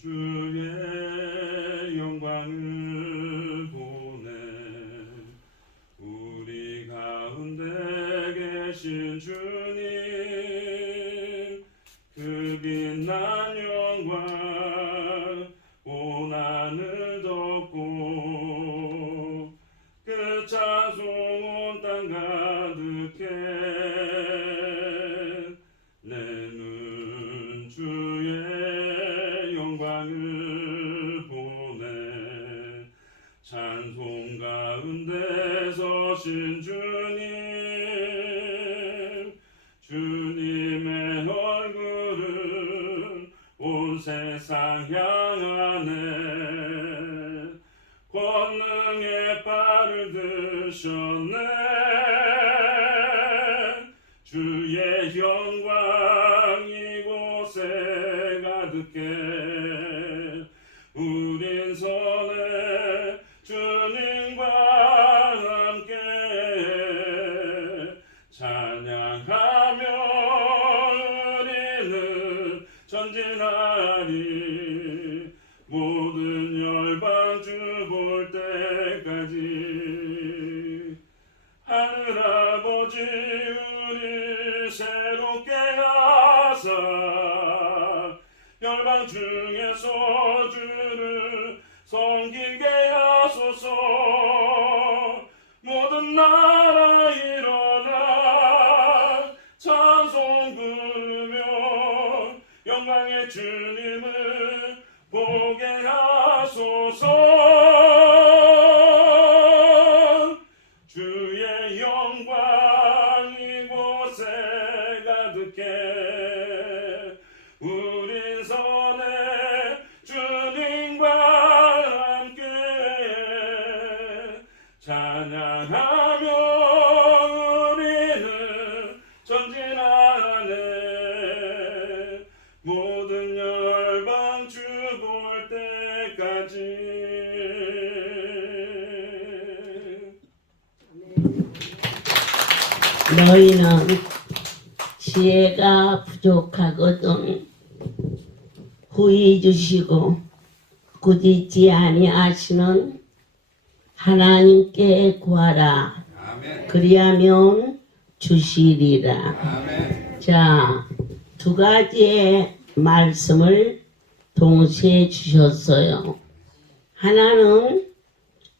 주의 영광을 보내 우리 가운데 계신 주님 그 빛난 영광 온 하늘 덮고 그 찬송 온 땅 가득해 내 눈 주의 영광을 보내 찬송 가운데 서신 주님 주님의 얼굴은 온 세상 향하네 권능의 발을 드셨네 주의 영광 이곳에 가득해 우린 선해 주님과 함께 찬양하며 우리는 전진하리 모든 열방 주 볼 때까지 하늘 아버지 우리 새롭게 하사 열방 중에서 주를 섬기게 하소서 모든 나라 일어나 찬송 부르며 영광의 주님을 보게 하소서 주의 영광 이곳에 가득해 우린 선해 주님과 함께 찬양하며 우리는 전진하네 모든 열방 주 볼 때까지 너희는 지혜가 부족하거든 후히 주시고 꾸짖지 아니하시는 하나님께 구하라. 아멘. 그리하면 주시리라. 아멘. 자, 두 가지의 말씀을 동시에 주셨어요. 하나는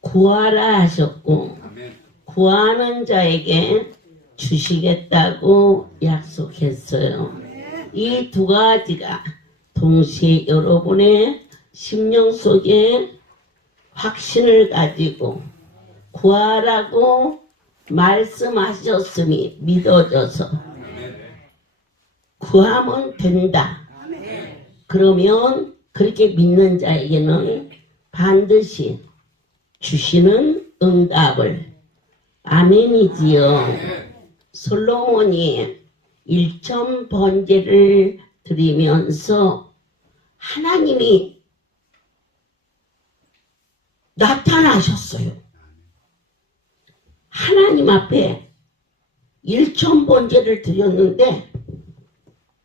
구하라 하셨고 아멘. 구하는 자에게 주시겠다고 약속했어요. 이 두 가지가 동시에 여러분의 심령 속에 확신을 가지고 구하라고 말씀하셨으니 믿어져서 구하면 된다. 그러면 그렇게 믿는 자에게는 반드시 주시는 응답을 아멘이지요. 솔로몬이 1천 번제를 드리면서 하나님이 나타나셨어요. 하나님 앞에 1천 번제를 드렸는데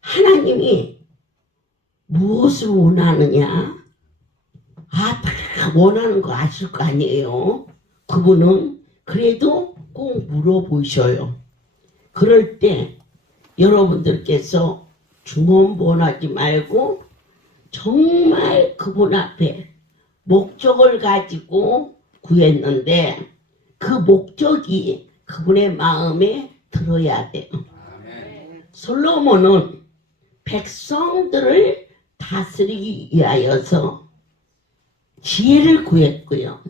하나님이 무엇을 원하느냐? 다 원하는 거 아실 거 아니에요. 그분은 그래도 꼭 물어보셔요. 그럴 때 여러분들께서 중언부언하지 말고 정말 그분 앞에 목적을 가지고 구했는데 그 목적이 그분의 마음에 들어야 돼요. 솔로몬은 백성들을 다스리기 위하여서 지혜를 구했고요.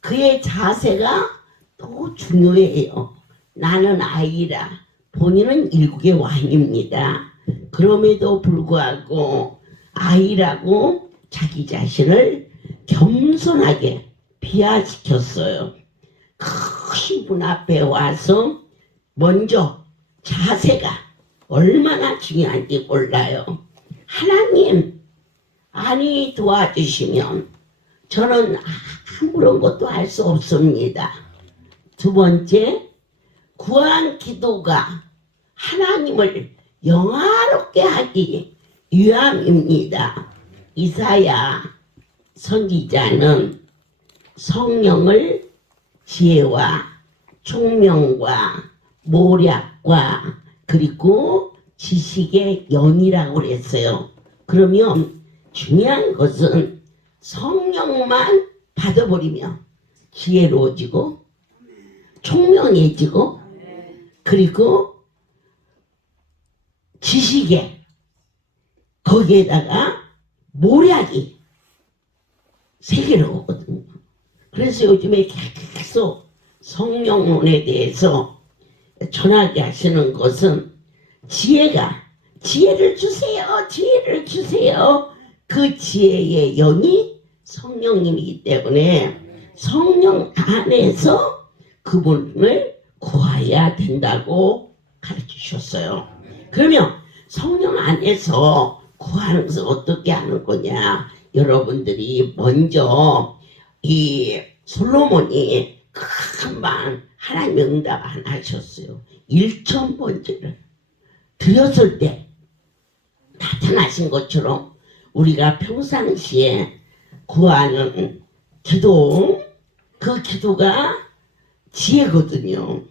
그의 자세가 더 중요해요. 나는 아이라 본인은 일국의 왕입니다. 그럼에도 불구하고 아이라고 자기 자신을 겸손하게 비하시켰어요. 큰 분 앞에 와서 먼저 자세가 얼마나 중요한지 몰라요. 하나님 아니 도와주시면 저는 아무런 것도 할 수 없습니다. 두 번째, 구한 기도가 하나님을 영화롭게 하기 위함입니다. 이사야 선지자는 성령을 지혜와 총명과 모략과 그리고 지식의 영이라고 그랬어요. 그러면 중요한 것은 성령만 받아버리면 지혜로워지고 총명해지고 그리고 지식에 거기에다가 모략이 세계로 오거든요. 그래서 요즘에 계속 성령론에 대해서 전하게 하시는 것은 지혜를 주세요. 지혜를 주세요. 그 지혜의 영이 성령님이기 때문에 성령 안에서 그분을 구해야 된다고 가르쳐 주셨어요. 그러면 성령 안에서 구하는 것을 어떻게 하는 거냐? 여러분들이 먼저 이 솔로몬이 금방 하나님 응답 안 하셨어요. 1,000번째를 드렸을 때 나타나신 것처럼 우리가 평상시에 구하는 기도, 그 기도가 지혜거든요.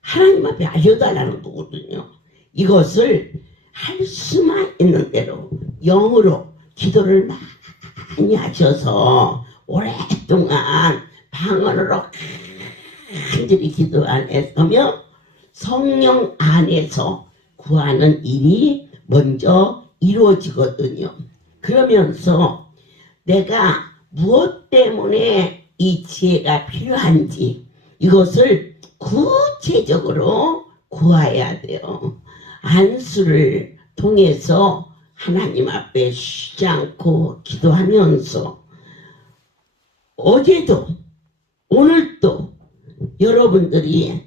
하나님 앞에 알려달라는 거거든요. 이것을 할 수만 있는 대로 영으로 기도를 많이 하셔서 오랫동안 방언으로 간절히 기도 안에 서면 성령 안에서 구하는 일이 먼저 이루어지거든요. 그러면서 내가 무엇 때문에 이 지혜가 필요한지 이것을 구체적으로 구해야 돼요. 안수를 통해서 하나님 앞에 쉬지 않고 기도하면서 어제도 오늘도 여러분들이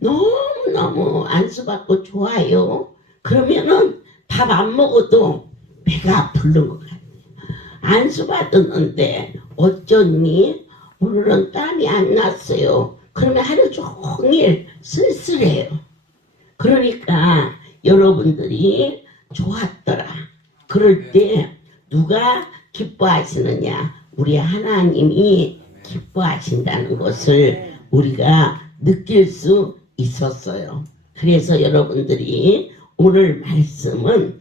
너무너무 안수받고 좋아요. 그러면은 밥 안 먹어도 배가 부른 것 같아요. 안수받았는데 어쩌니 오늘은 땀이 안 났어요. 그러면 하루 종일 쓸쓸해요. 그러니까 여러분들이 좋았더라. 그럴 때 누가 기뻐하시느냐? 우리 하나님이 기뻐하신다는 것을 우리가 느낄 수 있었어요. 그래서 여러분들이 오늘 말씀은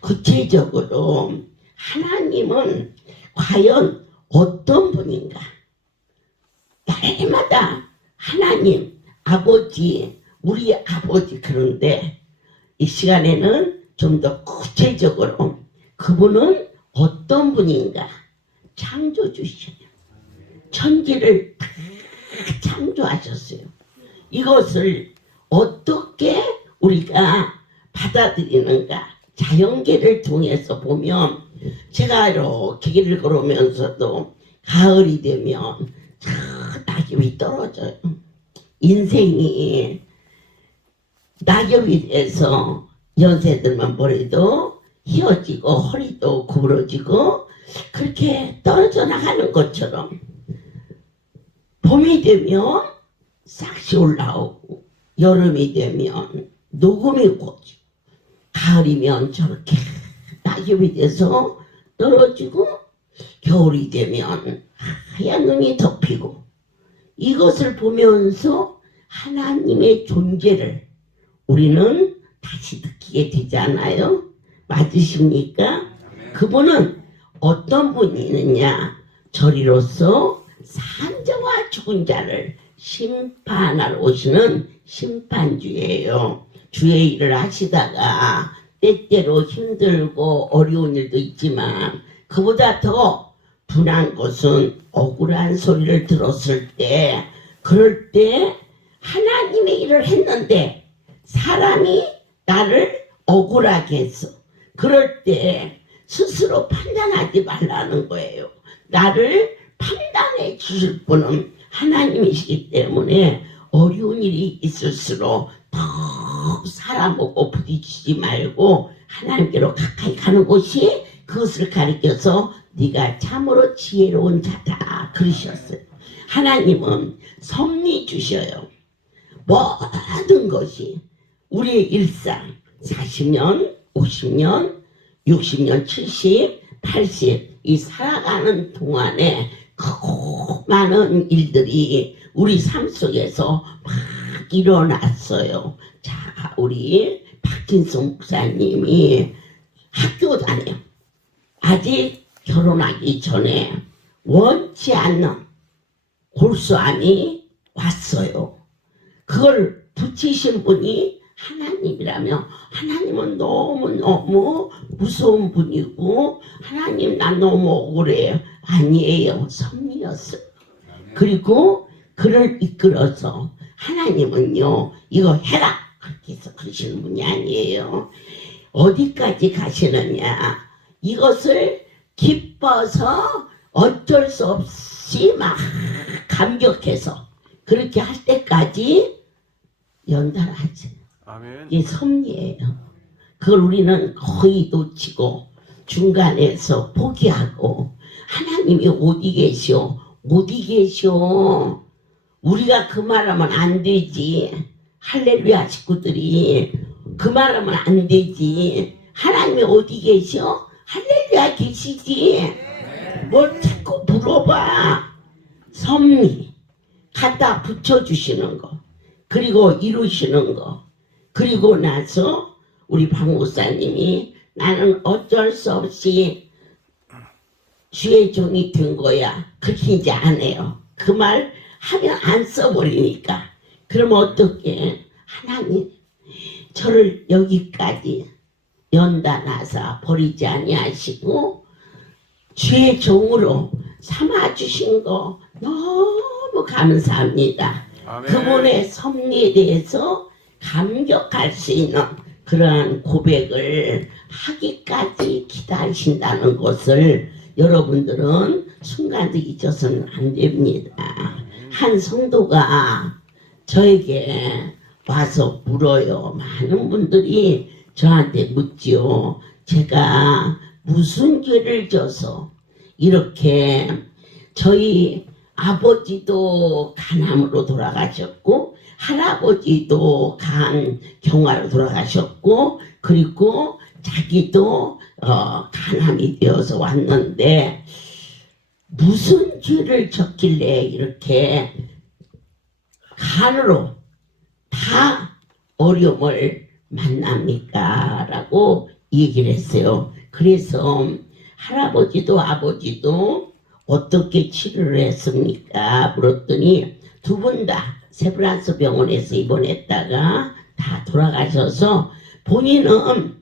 구체적으로 하나님은 과연 어떤 분인가? 날마다 하나님, 아버지, 우리 아버지. 그런데 이 시간에는 좀 더 구체적으로 그분은 어떤 분인가? 창조주시냐. 천지를 다 창조하셨어요. 이것을 어떻게 우리가 받아들이는가? 자연계를 통해서 보면 제가 이렇게 길을 걸으면서도 가을이 되면 낙엽이 떨어져요. 인생이 낙엽이 돼서 연세 들면 머리도 휘어지고 허리도 구부러지고 그렇게 떨어져 나가는 것처럼 봄이 되면 싹이 올라오고 여름이 되면 녹음이 고지고 가을이면 저렇게 낙엽이 돼서 떨어지고 겨울이 되면 하얀 눈이 덮이고 이것을 보면서 하나님의 존재를 우리는 다시 느끼게 되잖아요. 맞으십니까? 그분은 어떤 분이 있느냐? 저리로서 산자와 죽은 자를 심판하러 오시는 심판주예요. 주의 일을 하시다가 때때로 힘들고 어려운 일도 있지만 그보다 더 분한 것은 억울한 소리를 들었을 때 그럴 때 하나님의 일을 했는데 사람이 나를 억울하게 했어. 그럴 때 스스로 판단하지 말라는 거예요. 나를 판단해 주실 분은 하나님이시기 때문에 어려운 일이 있을수록 더 사람하고 부딪히지 말고 하나님께로 가까이 가는 곳이 그것을 가리켜서 네가 참으로 지혜로운 자다 그러셨어요. 하나님은 섭리 주셔요. 모든 것이 우리의 일상 40년, 50년, 60년, 70, 80 이 살아가는 동안에 크고 많은 일들이 우리 삶 속에서 막 일어났어요. 자, 우리 박진성 목사님이 학교 다녀요. 아직 결혼하기 전에 원치 않는 골수암이 왔어요. 그걸 붙이신 분이 하나님이라며, 하나님은 너무너무 무서운 분이고 하나님 나 너무 억울해요. 아니에요. 섭리였어요. 그리고 그를 이끌어서 하나님은요 이거 해라 그렇게 해서 그러시는 분이 아니에요. 어디까지 가시느냐, 이것을 기뻐서 어쩔 수 없이 막 감격해서 그렇게 할 때까지 연달아하지. 아멘. 이게 섭리예요. 그걸 우리는 거의 놓치고 중간에서 포기하고, 하나님이 어디 계시오? 어디 계시오? 우리가 그 말하면 안 되지. 할렐루야 식구들이 그 말하면 안 되지. 하나님이 어디 계시오? 할렐루야 계시지. 뭘 자꾸 물어봐. 섭리 갖다 붙여주시는 거, 그리고 이루시는 거. 그리고 나서 우리 박 목사님이 나는 어쩔 수 없이 주의 종이 된 거야 그렇게 이제 안 해요. 그 말 하면 안 써버리니까. 그럼 어떻게, 하나님 저를 여기까지 연단하사 버리지 아니하시고 주의 종으로 삼아주신 거 너무 감사합니다. 아멘. 그분의 섭리에 대해서 감격할 수 있는 그러한 고백을 하기까지 기다리신다는 것을 여러분들은 순간도 잊어서는 안 됩니다. 한 성도가 저에게 와서 물어요. 많은 분들이 저한테 묻지요. 제가 무슨 죄를 져서 이렇게, 저희 아버지도 간암으로 돌아가셨고 할아버지도 간 경화로 돌아가셨고, 그리고 자기도 간암이 되어서 왔는데 무슨 죄를 졌길래 이렇게 간으로 다 어려움을 만납니까? 라고 얘기를 했어요. 그래서 할아버지도 아버지도 어떻게 치료를 했습니까? 물었더니 두 분 다 세브란스 병원에서 입원했다가 다 돌아가셔서, 본인은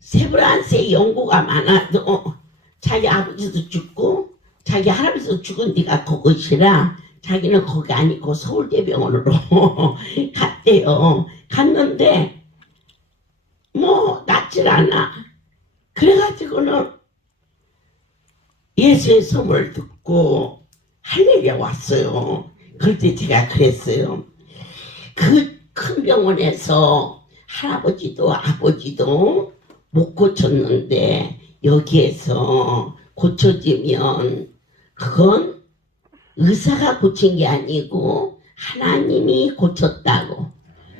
세브란스에 연고가 많아도 자기 아버지도 죽고 자기 할아버지도 죽은 데가 그것이라 자기는 거기 아니고 서울대병원으로 갔대요. 갔는데 뭐 낫질 않아. 그래가지고는 예수의 소문을 듣고 할렐루야 왔어요. 그럴 때 제가 그랬어요. 그 큰 병원에서 할아버지도 아버지도 못 고쳤는데 여기에서 고쳐지면 그건 의사가 고친 게 아니고 하나님이 고쳤다고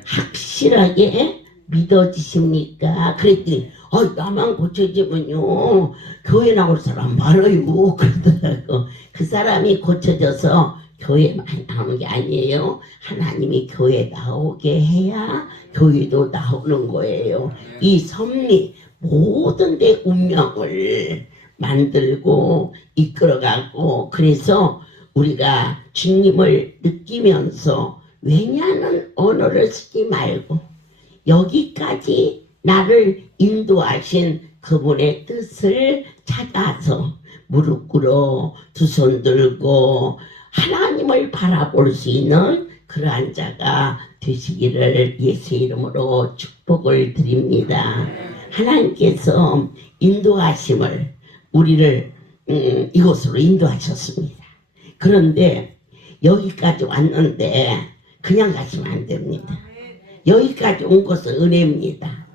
확실하게 믿어지십니까? 그랬더니 나만 고쳐지면요 교회 나올 사람 많아요 그러더라고. 그 사람이 고쳐져서 교회 많이 나오는 게 아니에요. 하나님이 교회 나오게 해야 교회도 나오는 거예요. 이 섭리 모든 데 운명을 만들고 이끌어가고, 그래서 우리가 주님을 느끼면서 왜냐는 언어를 쓰지 말고 여기까지 나를 인도하신 그분의 뜻을 찾아서 무릎 꿇어 두 손 들고 하나님을 바라볼 수 있는 그러한 자가 되시기를 예수의 이름으로 축복을 드립니다. 하나님께서 인도하심을 우리를 이곳으로 인도하셨습니다. 그런데 여기까지 왔는데 그냥 가시면 안 됩니다. 여기까지 온 것은 은혜입니다.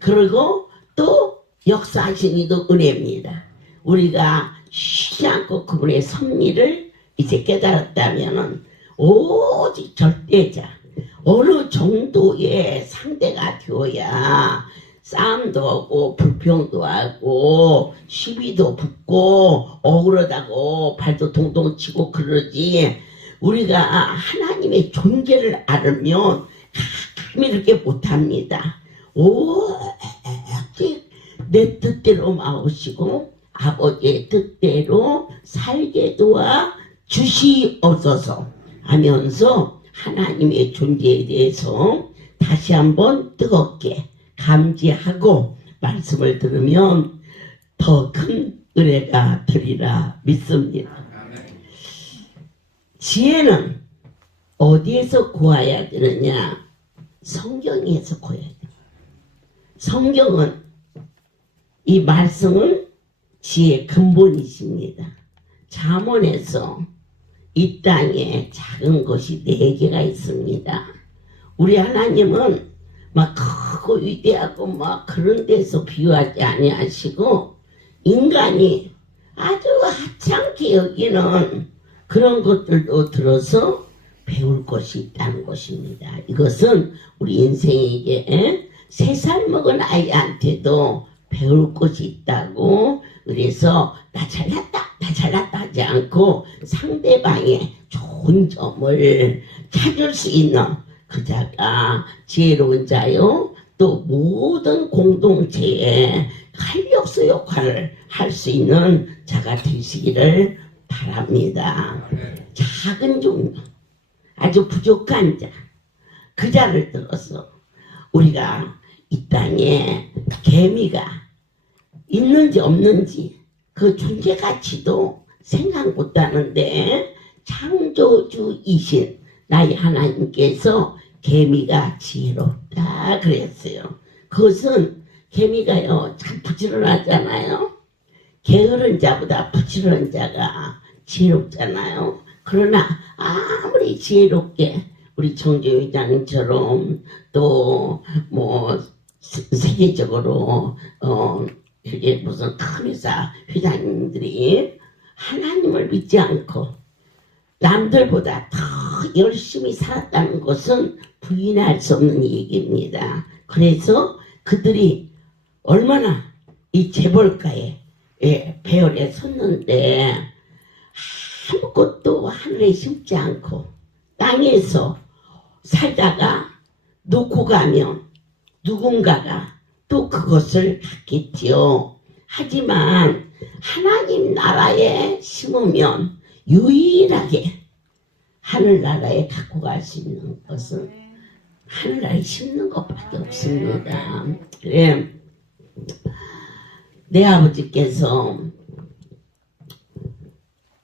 그리고 또 역사하신 이도 은혜입니다. 우리가 쉬지 않고 그분의 섭리를 이제 깨달았다면은 오직 절대자, 어느 정도의 상대가 되어야 싸움도 하고 불평도 하고 시비도 붙고 억울하다고 발도 동동 치고 그러지. 우리가 하나님의 존재를 알으면 가끔 이렇게 못합니다. 오직 내 뜻대로 마오시고 아버지의 뜻대로 살게 도와 주시옵소서 하면서 하나님의 존재에 대해서 다시 한번 뜨겁게 감지하고 말씀을 들으면 더 큰 은혜가 되리라 믿습니다. 지혜는 어디에서 구해야 되느냐? 성경에서 구해야 돼요. 성경은 이 말씀은 지혜의 근본이십니다. 잠언에서 이 땅에 작은 것이 4개가 있습니다. 우리 하나님은 막 크고 위대하고 막 그런 데서 비유하지 아니하시고 인간이 아주 하찮게 여기는 그런 것들도 들어서 배울 것이 있다는 것입니다. 이것은 우리 인생에게 3살 먹은 아이한테도 배울 것이 있다고. 그래서 나 잘났다 하지 않고 상대방의 좋은 점을 찾을 수 있는 그 자가 지혜로운 자요. 또 모든 공동체에 활력소 역할을 할 수 있는 자가 되시기를 바랍니다. 작은 종류, 아주 부족한 자, 그 자를 들어서 우리가 이 땅에 개미가 있는지 없는지 그 존재 가치도 생각 못하는데 창조주이신 나의 하나님께서 개미가 지혜롭다 그랬어요. 그것은 개미가요 참 부지런하잖아요. 게으른 자보다 부지런한 자가 지혜롭잖아요. 그러나 아무리 지혜롭게 우리 정조회장처럼 또 뭐 세계적으로 이렇게 무슨 큰 회사 회장님들이 하나님을 믿지 않고 남들보다 더 열심히 살았다는 것은 부인할 수 없는 얘기입니다. 그래서 그들이 얼마나 이 재벌가에 배열에 섰는데 아무것도 하늘에 심지 않고 땅에서 살다가 놓고 가면 누군가가 또 그것을 갖겠지요. 하지만 하나님 나라에 심으면 유일하게 하늘나라에 갖고 갈 수 있는 것은 하늘나라에 심는 것밖에 없습니다. 그래 내 아버지께서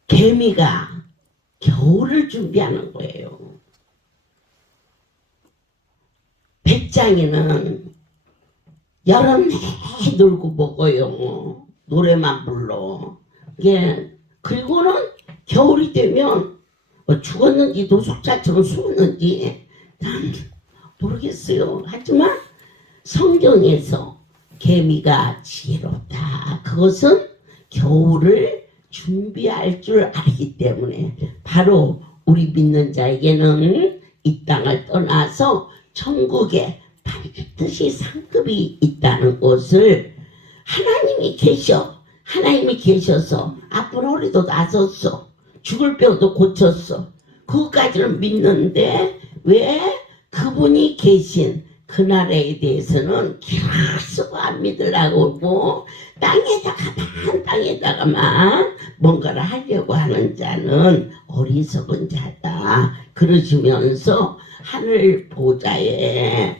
개미가 겨울을 준비하는 거예요. 백장이는 여름 내 놀고 먹어요. 노래만 불러. 그리고는 겨울이 되면 죽었는지 노숙자처럼 숨었는지 난 모르겠어요. 하지만 성경에서 개미가 지혜롭다. 그것은 겨울을 준비할 줄 알기 때문에 바로 우리 믿는 자에게는 이 땅을 떠나서 천국에 반드시 상급이 있다는 것을 하나님이 계셔서 아픈 허리도 나섰어. 죽을 병도 고쳤어. 그것까지는 믿는데 왜 그분이 계신 그 나라에 대해서는 계속 안 믿으려고 하고 땅에다가만 뭔가를 하려고 하는 자는 어리석은 자다. 그러시면서 하늘 보좌에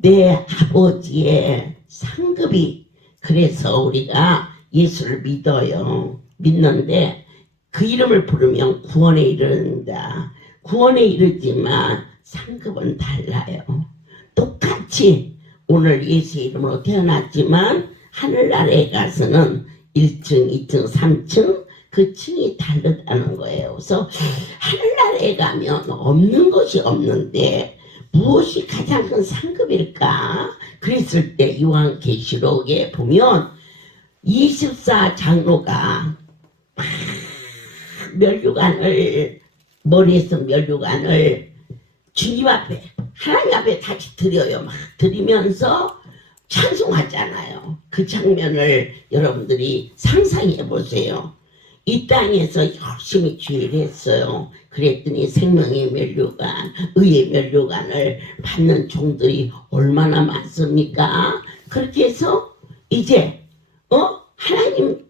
내 아버지의 상급이 그래서 우리가 예수를 믿어요. 믿는데 그 이름을 부르면 구원에 이른다. 구원에 이르지만 상급은 달라요. 똑같이 오늘 예수의 이름으로 태어났지만 하늘나라에 가서는 1층, 2층, 3층 그 층이 다르다는 거예요. 그래서 하늘나라에 가면 없는 것이 없는데 무엇이 가장 큰 상급일까? 그랬을 때 요한계시록에 보면 24장로가 멸류관을 머리에서 멸류관을 주님 앞에 하나님 앞에 다시 드려요. 막 드리면서 찬송하잖아요. 그 장면을 여러분들이 상상해 보세요. 이 땅에서 열심히 주의를 했어요. 그랬더니 생명의 면류관, 의의 면류관을 받는 종들이 얼마나 많습니까? 그렇게 해서 이제 하나님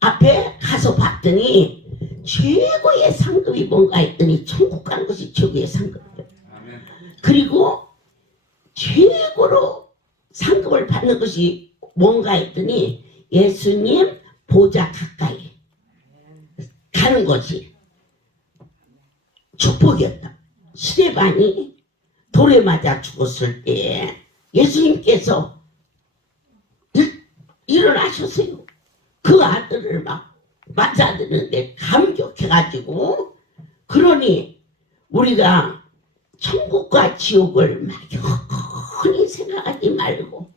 앞에 가서 봤더니 최고의 상급이 뭔가 했더니 천국 간 것이 최고의 상급이에요. 그리고 최고로 상급을 받는 것이 뭔가 했더니 예수님 보좌 가까이 가는 것이 축복이었다. 스데반이 돌에 맞아 죽었을 때 예수님께서 일어나셨어요. 그 아들을 막 맞아드는데 감격해가지고, 그러니 우리가 천국과 지옥을 막연히 생각하지 말고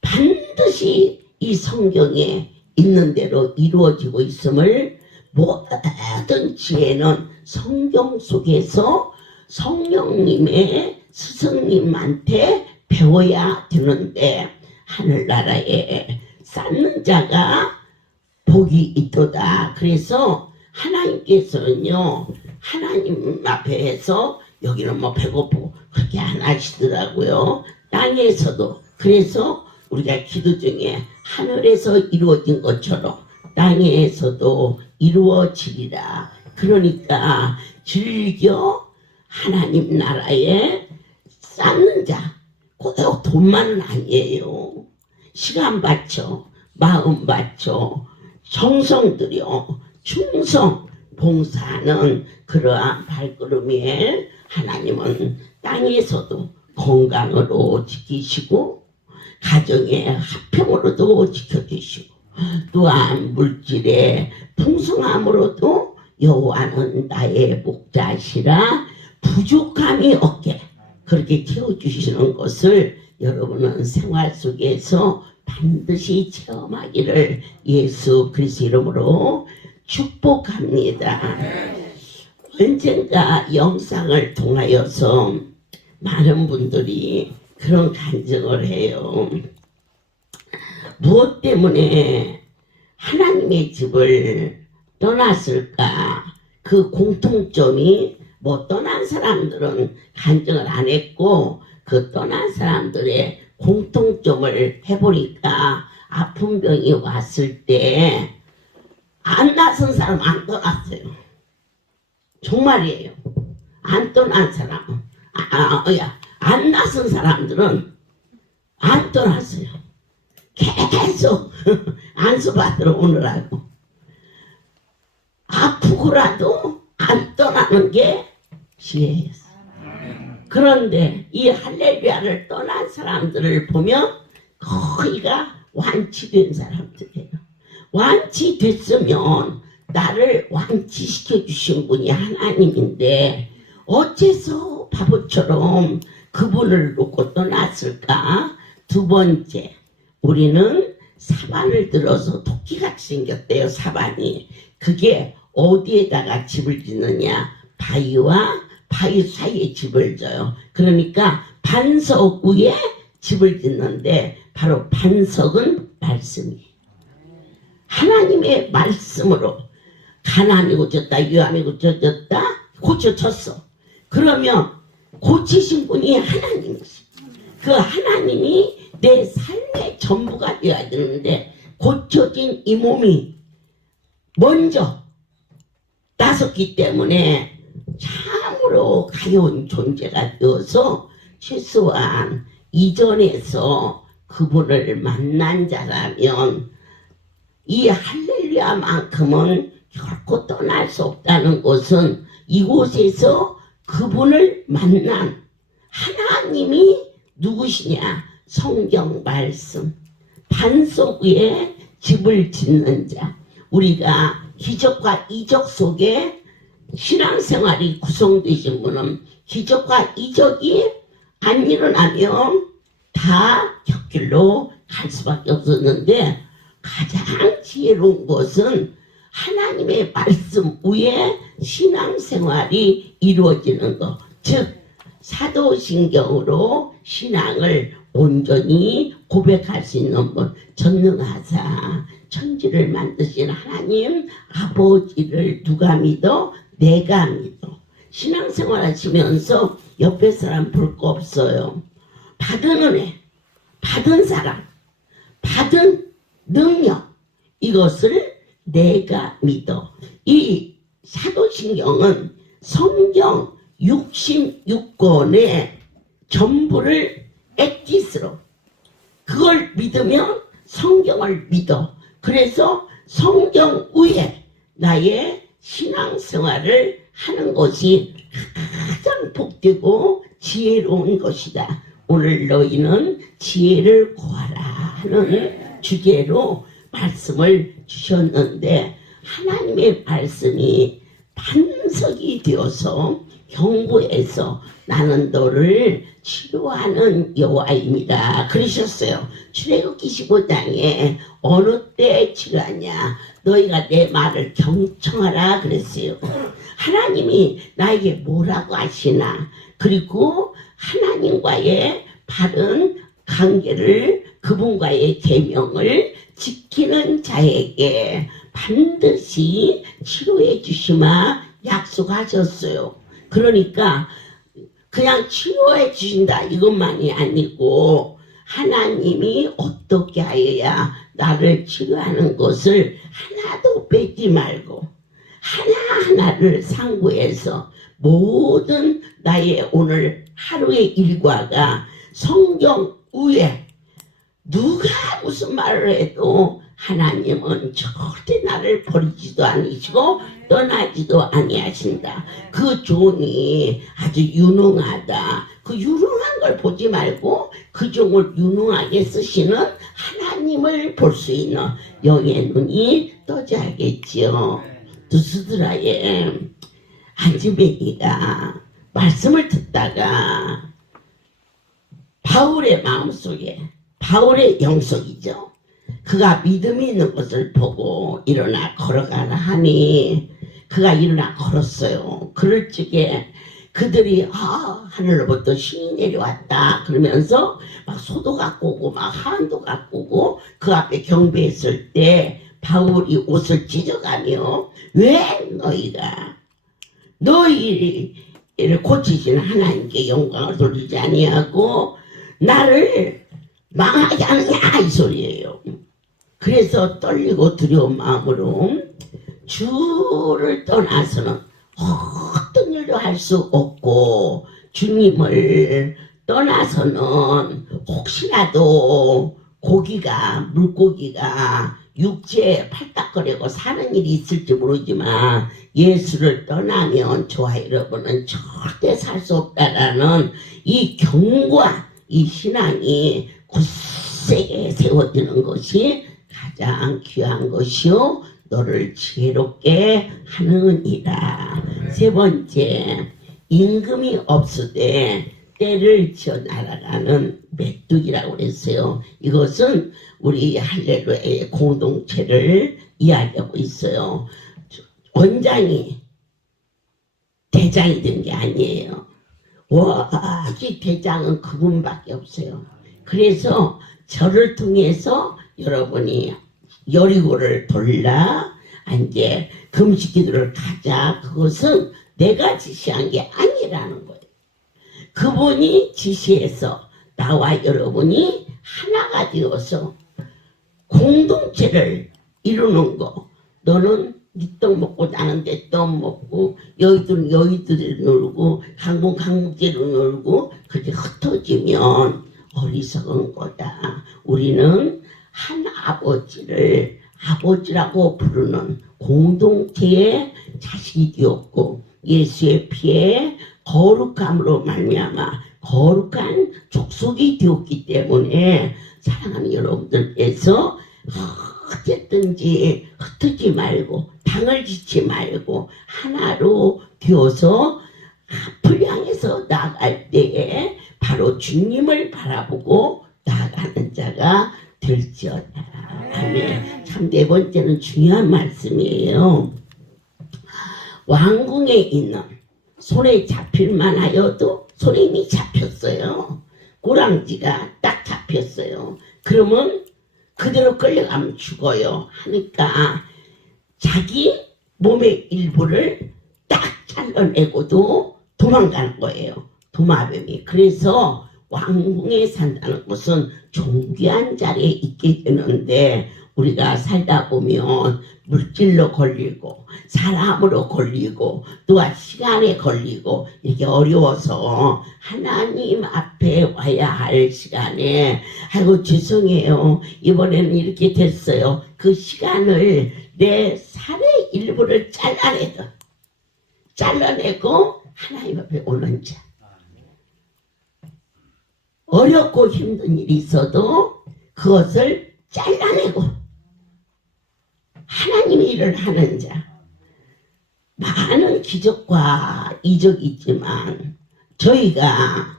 반드시 이 성경에 있는 대로 이루어지고 있음을, 모든 지혜는 성경 속에서 성령님의 스승님한테 배워야 되는데 하늘나라에 쌓는 자가 복이 있도다. 그래서 하나님께서는요, 하나님 앞에서 여기는 뭐 배고프고 그렇게 안 하시더라고요. 땅에서도. 그래서 우리가 기도 중에 하늘에서 이루어진 것처럼 땅에서도 이루어지리라. 그러니까 즐겨 하나님 나라에 쌓는 자, 꼭 돈만은 아니에요. 시간 바쳐, 마음 바쳐, 정성 들여, 충성, 봉사하는 그러한 발걸음에 하나님은 땅에서도 건강으로 지키시고 가정의 화평으로도 지켜주시고 또한 물질의 풍성함으로도 여호와는 나의 목자시라 부족함이 없게 그렇게 채워주시는 것을 여러분은 생활 속에서 반드시 체험하기를 예수 그리스도 이름으로 축복합니다. 언젠가 영상을 통하여서 많은 분들이 그런 간증을 해요. 무엇 때문에 하나님의 집을 떠났을까? 그 공통점이, 뭐 떠난 사람들은 간증을 안 했고 그 떠난 사람들의 공통점을 해보니까 아픈 병이 왔을 때 안 나선 사람 안 떠났어요. 정말이에요. 안 떠난 사람, 안 나선 사람들은 안 떠났어요. 계속 안수받으러 오느라고. 아프고라도 안 떠나는 게 지혜였어요. 그런데 이 할렐루야를 떠난 사람들을 보면 거의가 완치된 사람들이에요. 완치됐으면 나를 완치시켜 주신 분이 하나님인데 어째서 바보처럼 그분을 놓고 떠났을까? 두 번째, 우리는 사반을 들어서 토끼같이 생겼대요. 사반이. 그게 어디에다가 집을 짓느냐? 바위와 바위 사이에 집을 져요. 그러니까 반석 위에 집을 짓는데 바로 반석은 말씀이에요. 하나님의 말씀으로 가난이 고쳤다, 유함이 고쳐졌다, 고쳐졌어. 그러면 고치신 분이 하나님이시. 그 하나님이 내 삶의 전부가 되어야 되는데 고쳐진 이 몸이 먼저 나섰기 때문에 참으로 가여운 존재가 되어서 최소한 이전에서 그분을 만난 자라면 이 할렐루야만큼은 결코 떠날 수 없다는 것은 이곳에서 그분을 만난 하나님이 누구시냐? 성경 말씀, 반석 위에 집을 짓는 자. 우리가 기적과 이적 속에 신앙생활이 구성되신 분은 기적과 이적이 안 일어나면 다 곁길로 갈 수밖에 없었는데 가장 지혜로운 것은 하나님의 말씀 위에 신앙생활이 이루어지는 것. 즉 사도신경으로 신앙을 온전히 고백할 수 있는 분, 전능하사 천지를 만드신 하나님 아버지를 누가 믿어? 내가 믿어. 신앙생활 하시면서 옆에 사람 볼 거 없어요. 받은 은혜, 받은 사랑, 받은 능력, 이것을 내가 믿어. 이 사도신경은 성경 66권의 전부를 엑기스로, 그걸 믿으면 성경을 믿어. 그래서 성경 위에 나의 신앙생활을 하는 것이 가장 복되고 지혜로운 것이다. 오늘 너희는 지혜를 구하라 하는 주제로 말씀을 주셨는데, 하나님의 말씀이 반석이 되어서 경고해서 나는 너를 치료하는 여호와입니다 그러셨어요. 출애굽기 15장에 어느 때 치료하냐, 너희가 내 말을 경청하라 그랬어요. 하나님이 나에게 뭐라고 하시나, 그리고 하나님과의 바른 관계를, 그분과의 계명을 지키는 자에게 반드시 치료해 주시마 약속하셨어요. 그러니까 그냥 치료해 주신다 이것만이 아니고, 하나님이 어떻게 하여야 나를 치료하는 것을 하나도 빼지 말고 하나하나를 상고해서 모든 나의 오늘 하루의 일과가 성경 위에 누가 무슨 말을 해도 하나님은 절대 나를 버리지도 않으시고 떠나지도 아니하신다. 그 종이 아주 유능하다. 그 유능한 걸 보지 말고 그 종을 유능하게 쓰시는 하나님을 볼 수 있는 영의 눈이 떠져야겠지요. 두스드라의 안지배기가 말씀을 듣다가 바울의 마음속에, 바울의 영속이죠. 그가 믿음이 있는 것을 보고 일어나 걸어가라 하니 그가 일어나 걸었어요. 그럴 적에 그들이 하늘로부터 신이 내려왔다 그러면서 막 소도 갖고 오고 막 하한도 갖고 오고 그 앞에 경배했을 때 바울이 옷을 찢어가며, 왜 너희가 너희를 고치신 하나님께 영광을 돌리지 아니하고 나를 망하게 하느냐 이 소리예요. 그래서 떨리고 두려운 마음으로 주를 떠나서는 어떤 일도 할 수 없고, 주님을 떠나서는 혹시라도 물고기가 육체에 팔딱거리고 사는 일이 있을지 모르지만 예수를 떠나면 저와 여러분은 절대 살 수 없다라는 이 경고와 이 신앙이 굳세게 세워지는 것이 가장 귀한 것이요 너를 지혜롭게 하느니라. 세 번째, 임금이 없으되 때를 지어 날아가는 메뚜기라고 그랬어요. 이것은 우리 할렐루야의 공동체를 이야기하고 있어요. 원장이 대장이 된 게 아니에요. 이 대장은 그분밖에 없어요. 그래서 저를 통해서 여러분이 여리고를 돌라, 이제 금식기도를 가자, 그것은 내가 지시한 게 아니라는 거예요. 그분이 지시해서 나와 여러분이 하나가 되어서 공동체를 이루는 거. 너는 네 떡 먹고 나는 내 떡 먹고, 여의도는 여의도를 놀고, 한국제로 놀고, 그렇게 흩어지면 어리석은 거다. 우리는 한 아버지를 아버지라고 부르는 공동체의 자식이 되었고, 예수의 피에 거룩함으로 말미암아 거룩한 족속이 되었기 때문에 사랑하는 여러분들께서 어쨌든지 흩어지지 말고 당을 짓지 말고 하나로 되어서 앞을 향해서 나아갈 때에 바로 주님을 바라보고 나아가는 자가 될지어다. 아멘. 참 네 번째는 중요한 말씀이에요. 왕궁에 있는 손에 잡힐만 하여도 손에 이미 잡혔어요. 꼬랑지가 딱 잡혔어요. 그러면 그대로 끌려가면 죽어요. 하니까 자기 몸의 일부를 딱 잘라내고도 도망가는 거예요. 도마뱀이. 그래서 왕궁에 산다는 것은 존귀한 자리에 있게 되는데 우리가 살다 보면 물질로 걸리고 사람으로 걸리고 또한 시간에 걸리고 이렇게 어려워서 하나님 앞에 와야 할 시간에 아이고 죄송해요 이번에는 이렇게 됐어요. 그 시간을 내 살의 일부를 잘라내고 하나님 앞에 오는 자. 어렵고 힘든 일이 있어도 그것을 잘라내고 하나님의 일을 하는 자. 많은 기적과 이적이 있지만 저희가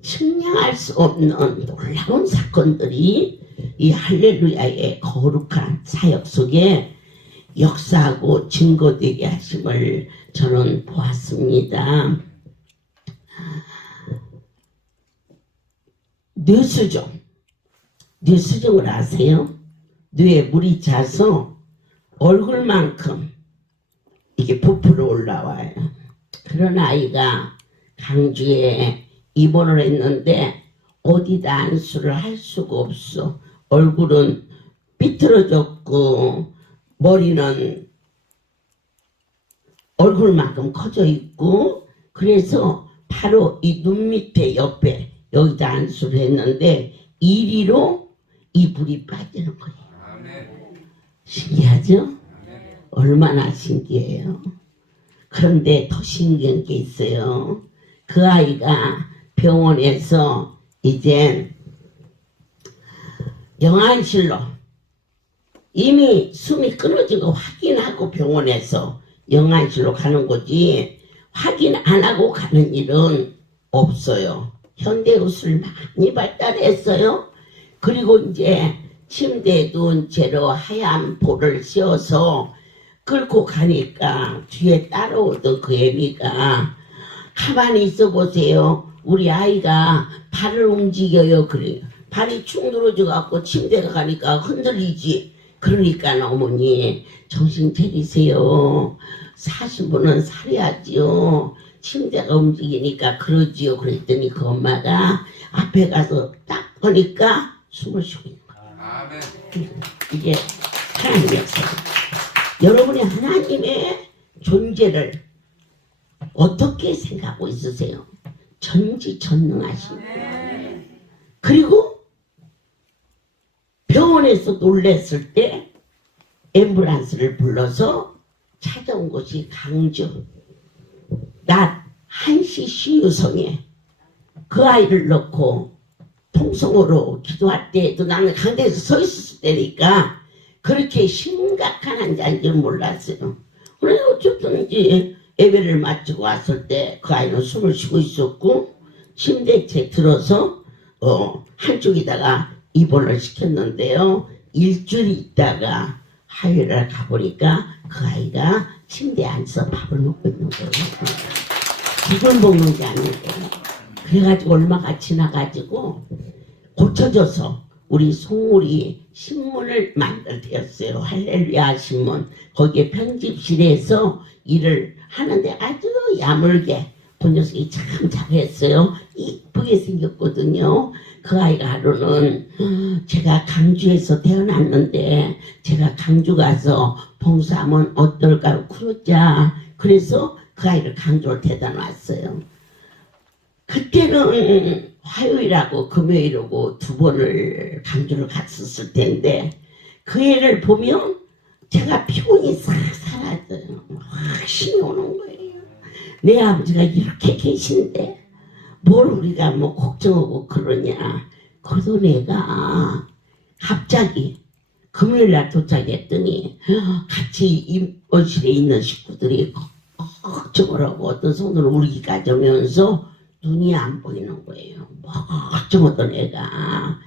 측량할 수 없는 놀라운 사건들이 이 할렐루야의 거룩한 사역 속에 역사하고 증거되게 하심을 저는 보았습니다. 뇌수종을 아세요? 뇌에 물이 차서 얼굴만큼 이게 부풀어 올라와요. 그런 아이가 강주에 입원을 했는데 어디다 안수를 할 수가 없어. 얼굴은 삐뚤어졌고 머리는 얼굴만큼 커져 있고 그래서 바로 이 눈 밑에 옆에 여기다 안수를 했는데 이리로 이 불이 빠지는 거예요. 신기하죠? 얼마나 신기해요. 그런데 더 신기한 게 있어요. 그 아이가 병원에서 이제 영안실로 이미 숨이 끊어지고 확인하고 병원에서 영안실로 가는 거지 확인 안 하고 가는 일은 없어요. 현대의술 많이 발달했어요. 그리고 이제 침대에 누운 채로 하얀 볼을 씌워서 끌고 가니까 뒤에 따라오던 그 애미가 가만히 있어 보세요. 우리 아이가 발을 움직여요. 그래요. 발이 축 늘어져 갖고 침대가 가니까 흔들리지. 그러니까 어머니 정신 차리세요. 사신 분은 살아야지요. 침대가 움직이니까 그러지요. 그랬더니 그 엄마가 앞에 가서 딱 보니까 숨을 쉬고 있는 거예요. 아멘. 이게 하나님의 역사예요. 여러분이 하나님의 존재를 어떻게 생각하고 있으세요? 전지전능하신. 그리고 병원에서 놀랬을 때 앰뷸런스를 불러서 찾아온 곳이 강주 낮 1시 시유성에 그 아이를 넣고 통성으로 기도할 때도 나는 강대에서 서 있었을 때니까 그렇게 심각한 환자인 줄 몰랐어요. 그래 어쨌든지 예배를 마치고 왔을 때 그 아이는 숨을 쉬고 있었고 침대째 들어서 한쪽에다가 입원을 시켰는데요. 일주일 있다가 화요일날 가보니까 그 아이가 침대에 앉아서 밥을 먹고 있는 거예요. 밥을 먹는 게 아니고 그래가지고 얼마가 지나가지고 고쳐져서 우리 송울이 신문을 만들었어요. 할렐루야 신문. 거기에 편집실에서 일을 하는데 아주 야물게 본 녀석이 참 잘했어요. 이쁘게 생겼거든요. 그 아이가 하루는 제가 강주에서 태어났는데 제가 강주 가서 봉사하면 어떨까 그러자. 그래서 그 아이를 강주로 데려다 놨어요. 그때는 화요일하고 금요일하고 두 번을 강주를 갔었을 텐데 그 애를 보면 제가 피곤이 싹 사라져요. 확신이 오는 거예요. 내 아버지가 이렇게 계신데 뭘 우리가 뭐 걱정하고 그러냐. 그래도 내가 갑자기 금요일날 도착했더니 같이 임원실에 있는 식구들이 걱정을 하고 어떤 성도는 울기까지 오면서 눈이 안 보이는 거예요. 걱정하던 애가.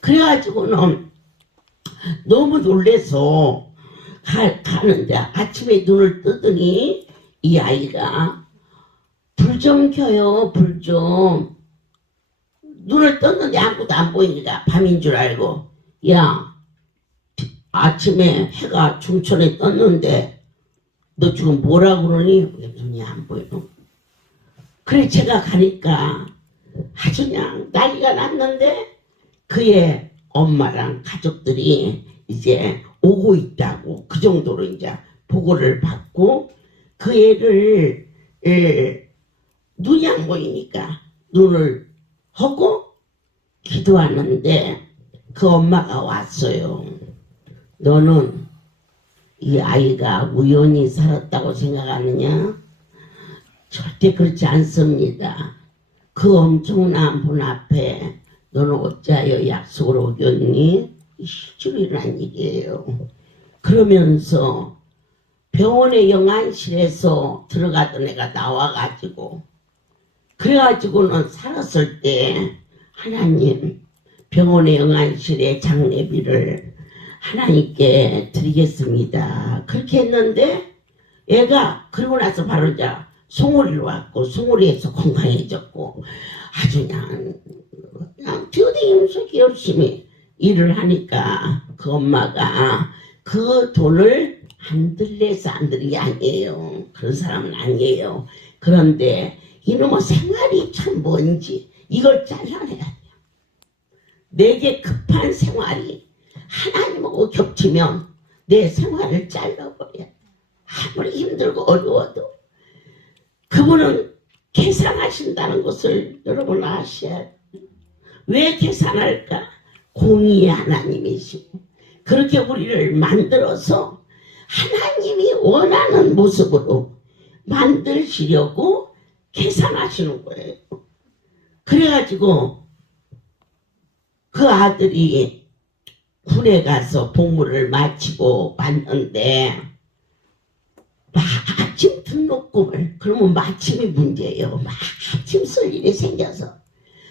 그래가지고는 너무 놀래서 가는데 아침에 눈을 뜨더니 이 아이가 불 좀 켜요. 불 좀. 눈을 떴는데 아무것도 안 보이니까 밤인 줄 알고 야 아침에 해가 중천에 떴는데 너 지금 뭐라 그러니? 눈이 안 보여. 그래 제가 가니까 아주 그냥 난리가 났는데 그의 엄마랑 가족들이 이제 오고 있다고 그 정도로 이제 보고를 받고 그 애를 눈이 안 보이니까 눈을 하고 기도하는데 그 엄마가 왔어요. 너는 이 아이가 우연히 살았다고 생각하느냐? 절대 그렇지 않습니다. 그 엄청난 분 앞에 너는 어찌하여 약속을 어겼니? 실제로 일어난 일이에요. 그러면서 병원의 영안실에서 들어가던 애가 나와가지고 그래가지고는 살았을 때 하나님 병원의 영안실의 장례비를 하나님께 드리겠습니다. 그렇게 했는데 애가 그러고 나서 바로 이제 송오리로 왔고 송오리에서 건강해졌고 아주 그냥 뛰어다니면서 열심히 일을 하니까 그 엄마가 그 돈을 안 들래서 안 들은 게 아니에요. 그런 사람은 아니에요. 그런데 이놈의 생활이 참 뭔지 이걸 잘라내야 돼요. 내게 급한 생활이 하나님하고 겹치면 내 생활을 잘라버려야 돼. 아무리 힘들고 어려워도 그분은 계산하신다는 것을 여러분 아셔야 돼요. 왜 계산할까? 공의의 하나님이시고 그렇게 우리를 만들어서 하나님이 원하는 모습으로 만드시려고 계산하시는 거예요. 그래가지고 그 아들이 군에 가서 복무를 마치고 왔는데 마침 등록금을 그러면 마침이 문제예요. 마침 쓸 일이 생겨서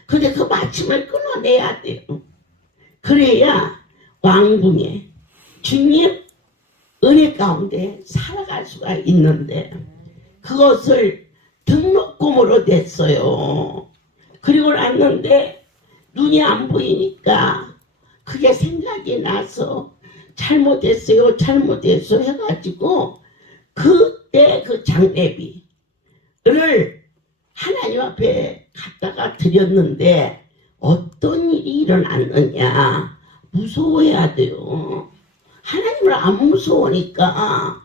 근데 그 마침을 끊어내야 돼요. 그래야 왕궁에 주님 은혜 가운데 살아갈 수가 있는데 그것을 등록금으로 냈어요. 그리고 났는데 눈이 안 보이니까 그게 생각이 나서 잘못했어요 해가지고 그때 그 장례비를 하나님 앞에 갖다가 드렸는데 어떤 일이 일어났느냐 무서워해야 돼요. 하나님을 안 무서우니까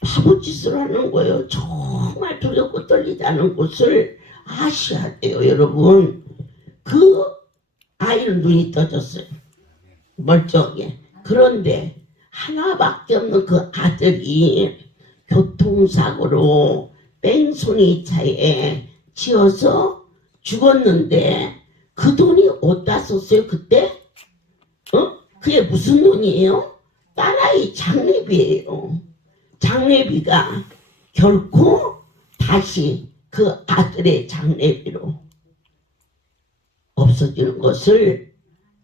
바보짓을 하는 거예요. 정말 두렵고 떨리다는 것을 아셔야 돼요. 여러분 그 아이는 눈이 떠졌어요. 멀쩡하게. 그런데 하나밖에 없는 그 아들이 교통사고로 뺑소니 차에 치여서 죽었는데 그 돈이 어디다 썼어요 그때? 그게 무슨 돈이에요? 딸아이 장례비예요. 장례비가 결코 다시 그 아들의 장례비로 없어지는 것을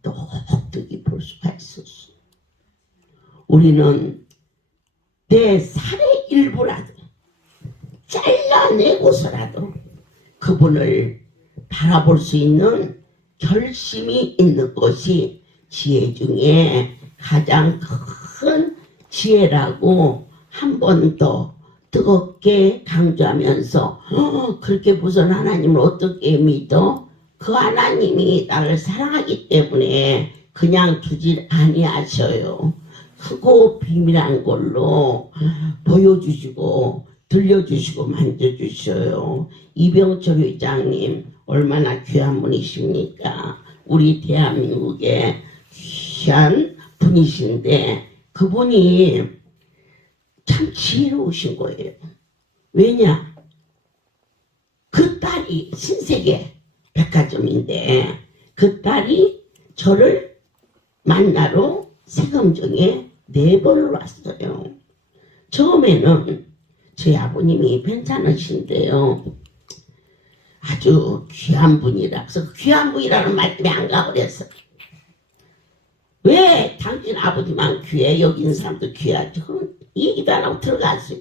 똑똑히 볼 수가 있었어. 우리는 내 살의 일부라도 잘라내고서라도 그분을 바라볼 수 있는 결심이 있는 것이 지혜 중에 가장 큰 지혜라고 한 번 더 뜨겁게 강조하면서 그렇게 무슨 하나님을 어떻게 믿어? 그 하나님이 나를 사랑하기 때문에 그냥 두질 아니하셔요. 크고 비밀한 걸로 보여주시고 들려주시고 만져주셔요. 이병철 회장님 얼마나 귀한 분이십니까? 우리 대한민국의 귀한 분이신데 그분이 참 지혜로우신 거예요. 왜냐? 그 딸이 신세계 백화점인데 그 딸이 저를 만나러 세금정에 4번을 왔어요. 처음에는 저희 아버님이 괜찮으신데요. 아주 귀한 분이라서 귀한 분이라는 말씀에 안 가버렸어요. 왜 당신 아버지만 귀해? 여기 있는 사람도 귀하지. 그럼 얘기도 안 하고 들어갔어요.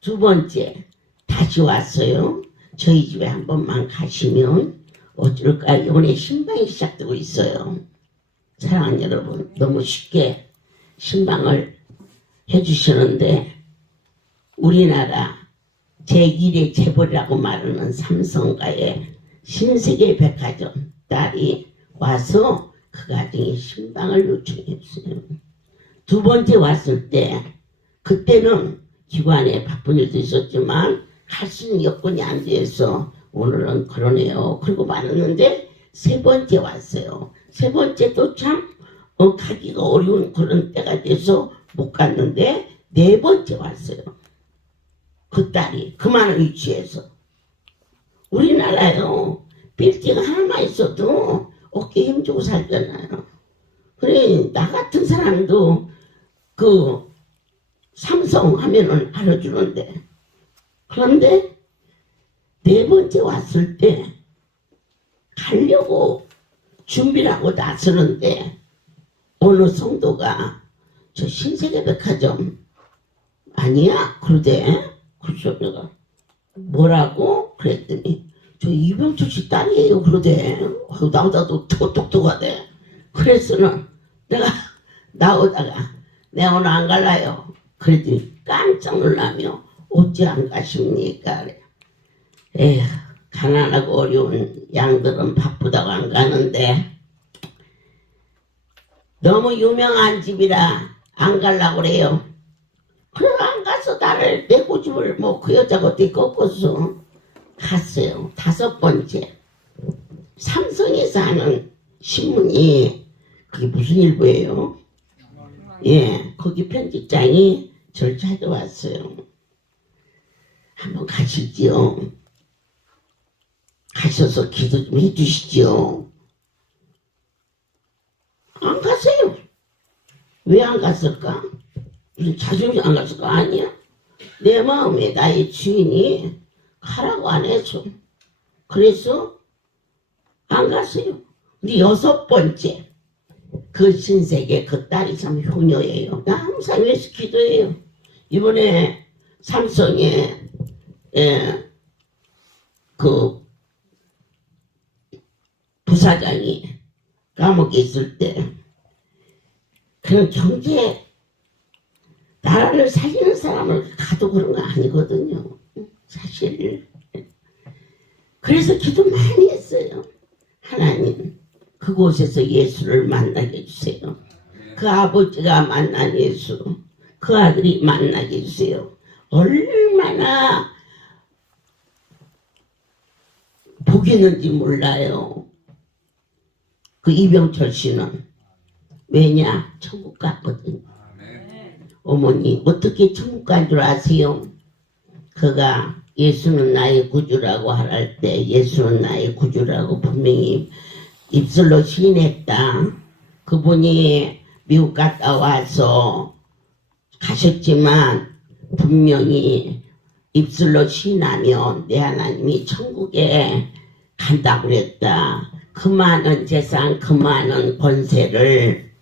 두 번째 다시 왔어요. 저희 집에 한 번만 가시면 어쩔까 이번에 신방이 시작되고 있어요. 사랑하는 여러분, 너무 쉽게 신방을 해주시는데 우리나라 제1의 재벌이라고 말하는 삼성가의 신세계 백화점 딸이 와서 그 가정에 신방을 요청했어요. 두 번째 왔을 때 그때는 기관에 바쁜 일도 있었지만 갈 수 있는 여건이 안 돼서 오늘은 그러네요. 그리고 말았는데 세 번째 왔어요. 세 번째도 참 가기가 어려운 그런 때가 돼서 못 갔는데 네 번째 왔어요. 그 딸이 그만한 위치에서. 우리나라요 빌딩 하나만 있어도 어깨 힘주고 살잖아요. 그래 나 같은 사람도 그 삼성 하면은 알아주는데 그런데 네 번째 왔을 때 가려고 준비를 하고 나서는데 어느 성도가 저 신세계백화점 아니야? 그러대. 그래서 내가 뭐라고? 그랬더니 저 이병철 씨 딸이에요. 그러대. 나보다도 더 똑똑하대. 그래서는 내가 나오다가 내가 오늘 안 갈라요. 그랬더니 깜짝 놀라며 어찌 안 가십니까? 그래. 에휴 가난하고 어려운 양들은 바쁘다고 안 가는데 너무 유명한 집이라 안 가려고 그래요. 그래 안 가서 나를 내 고집을 뭐 그 여자가 어떻게 꺾었어. 갔어요. 다섯 번째 삼성에서 하는 신문이 그게 무슨 일보예요? 예, 거기 편집장이 저를 찾아왔어요. 한번 가시지요. 가셔서 기도 좀 해주시지요. 안 가세요. 왜 안 갔을까? 무슨 자존심 안 갔을까? 아니야. 내 마음에 나의 주인이 가라고 안 해줘. 그래서 안 갔어요. 근데 여섯 번째 그 신세계 그 딸이 참 효녀예요. 나 항상 위해서 기도해요. 이번에 삼성에 그 부사장이 감옥에 있을 때 그런 경제 나라를 살리는 사람을 가도 그런 거 아니거든요. 사실. 그래서 기도 많이 했어요. 하나님 그곳에서 예수를 만나게 해주세요. 그 아버지가 만난 예수 그 아들이 만나게 해주세요. 얼마나 복이 있는지 몰라요. 그 이병철 씨는 왜냐? 천국 갔거든요. 어머니 어떻게 천국 간 줄 아세요? 그가 예수는 나의 구주라고 할 때 예수는 나의 구주라고 분명히 입술로 시인했다. 그분이 미국 갔다 와서 가셨지만 분명히 입술로 시인하면 내 하나님이 천국에 간다고 그랬다. 그 많은 재산 그 많은 권세를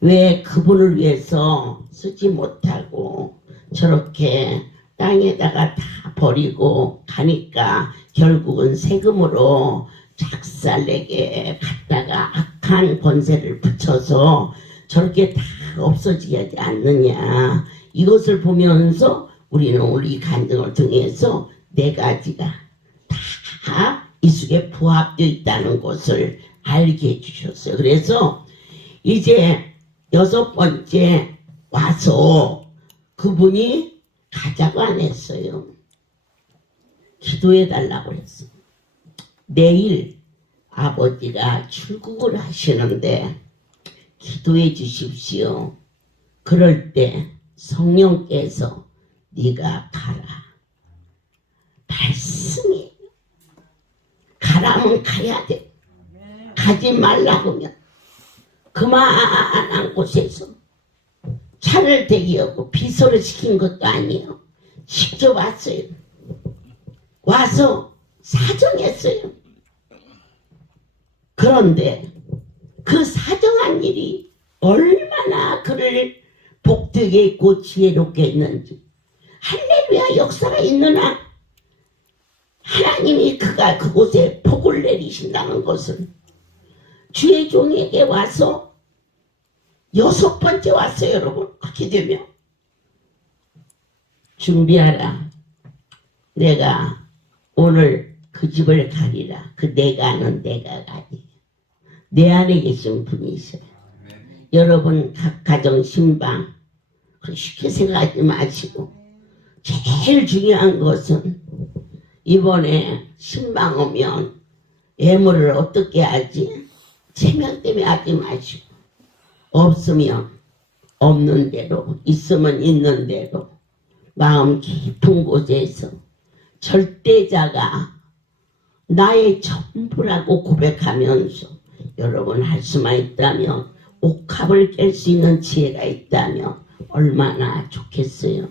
왜 그분을 위해서 쓰지 못하고 저렇게 땅에다가 다 버리고 가니까 결국은 세금으로 작살내게 갖다가 악한 권세를 붙여서 저렇게 다 없어지게 하지 않느냐. 이것을 보면서 우리는 우리 간증을 통해서 네 가지가 다 이 속에 부합되어 있다는 것을 알게 해주셨어요. 그래서 이제 여섯 번째 와서 그분이 가자고 안 했어요. 기도해 달라고 했어요. 내일 아버지가 출국을 하시는데 기도해 주십시오. 그럴 때 성령께서 네가 가라. 말씀이 가라면 가야 돼. 가지 말라고 하면 그만한 곳에서 차를 대기하고 비서를 시킨 것도 아니에요. 직접 왔어요. 와서 사정했어요. 그런데 그 사정한 일이 얼마나 그를 복되게 있고 지혜롭게 했는지. 할렐루야 역사가 있느나 하나님이 그가 그곳에 복을 내리신다는 것은 주의 종에게 와서 6번째 왔어요, 여러분. 그렇게 되면 준비하라. 내가 오늘 그 집을 가리라. 그 내가는 내가 가리. 내 안에 계신 분이세요. 여러분 각 가정 신방 쉽게 생각하지 마시고 제일 중요한 것은 이번에 신방 오면 예물을 어떻게 하지? 체면 때문에 하지 마시고 없으면 없는 대로 있으면 있는 대로 마음 깊은 곳에서 절대자가 나의 전부라고 고백하면서 여러분 할 수만 있다면 옥합을 깰 수 있는 지혜가 있다면 얼마나 좋겠어요.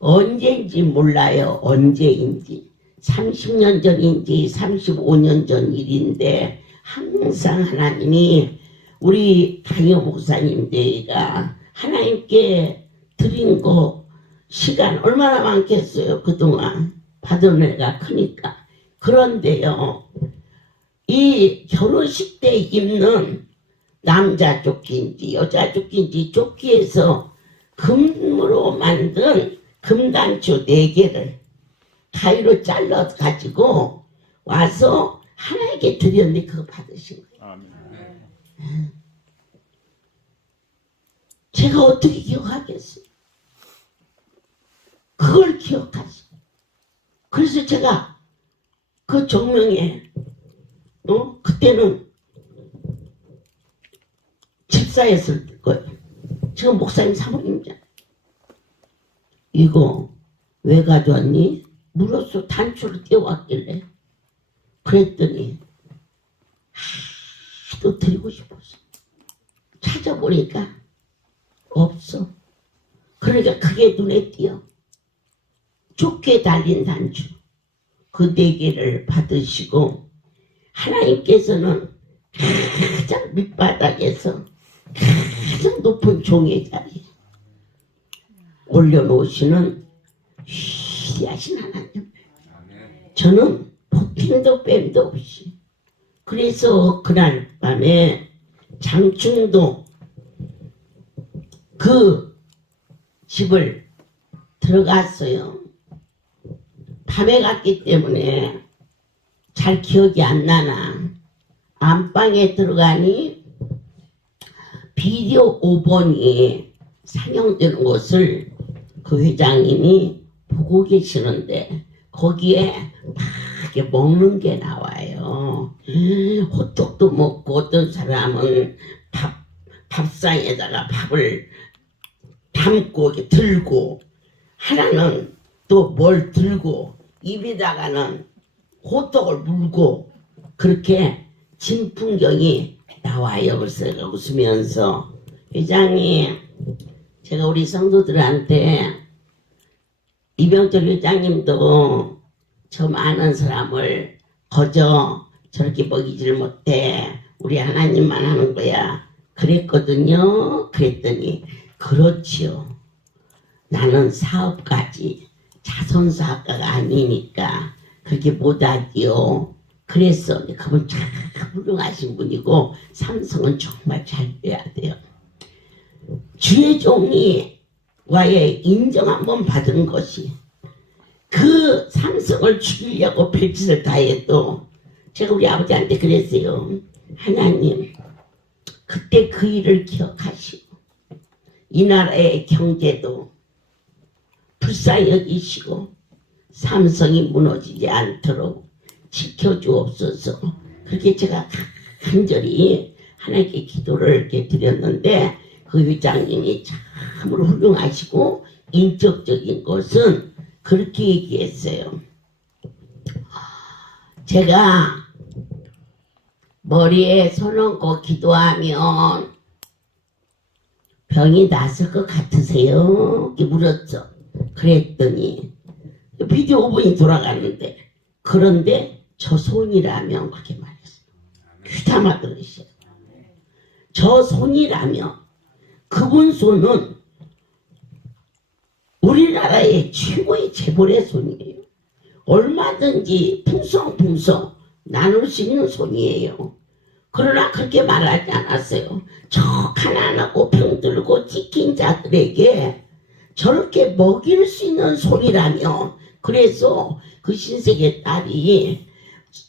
언제인지 몰라요. 언제인지 30년 전인지 35년 전 일인데 항상 하나님이 우리 당요 목사님들과 하나님께 드린 거 시간 얼마나 많겠어요. 그동안 받은 애가 크니까. 그런데요, 이 결혼식 때 입는 남자 조끼인지 여자 조끼인지 조끼에서 금으로 만든 금단추 4개를 가위로 잘라 가지고 와서 하나님께 드렸는데 그거 받으신 거예요. 아멘. 제가 어떻게 기억하겠어요? 그걸 기억하시고. 그래서 제가 그 종명에 그때는 집사였을 거예요. 지금 목사님 사모님이잖아요. 이거 왜 가져왔니? 물었어. 단추를 떼어왔길래. 그랬더니 하도 드리고 싶었어. 찾아보니까 없어. 그러니까 그게 눈에 띄어. 좁게 달린 단추 그 4개를 받으시고 하나님께서는 가장 밑바닥에서 가장 높은 종의 자리에 올려놓으시는 위대하신 하나님. 저는 보탬도 뺨도 없이 그래서 그날 밤에 장충도 그 집을 들어갔어요. 밤에 갔기 때문에 잘 기억이 안 나나. 안방에 들어가니 비디오 5번이 상영되는 것을 그 회장님이 보고 계시는데 거기에 막 이렇게 먹는 게 나와요. 호떡도 먹고 어떤 사람은 밥상에다가 밥을 담고 이렇게 들고 하나는 또 뭘 들고 입에다가는 호떡을 물고 그렇게 진 풍경이 나와요. 그래서 제가 웃으면서 회장님 제가 우리 성도들한테 이병철 회장님도 저 많은 사람을 거저 저렇게 먹이질 못해 우리 하나님만 하는 거야 그랬거든요. 그랬더니 그렇지요. 나는 사업가지 자선사업가가 아니니까 그렇게 못하지요. 그래서 그분 참 훌륭하신 분이고 삼성은 정말 잘 돼야 돼요. 주의 종이 와의 인정 한번 받은 것이 그 삼성을 죽이려고 별짓을 다 해도 제가 우리 아버지한테 그랬어요. 하나님 그때 그 일을 기억하시고 이 나라의 경제도 불쌍히 여기시고 삼성이 무너지지 않도록 지켜주옵소서. 그렇게 제가 간절히 하나님께 기도를 이렇게 드렸는데 그 회장님이 참으로 훌륭하시고 인격적인 것은 그렇게 얘기했어요. 제가 머리에 손 얹고 기도하면 병이 났을 것 같으세요? 이렇게 물었죠. 그랬더니 비디오 5분이 돌아갔는데 그런데 저 손이라면 그렇게 말했어요. 귀담아 들으셔요. 저 손이라면 그분 손은 우리나라의 최고의 재벌의 손이에요. 얼마든지 풍성풍성 나눌 수 있는 손이에요. 그러나 그렇게 말하지 않았어요. 저 가난하고 병들고 찢긴 자들에게 저렇게 먹일 수 있는 손이라며. 그래서 그 신세계 딸이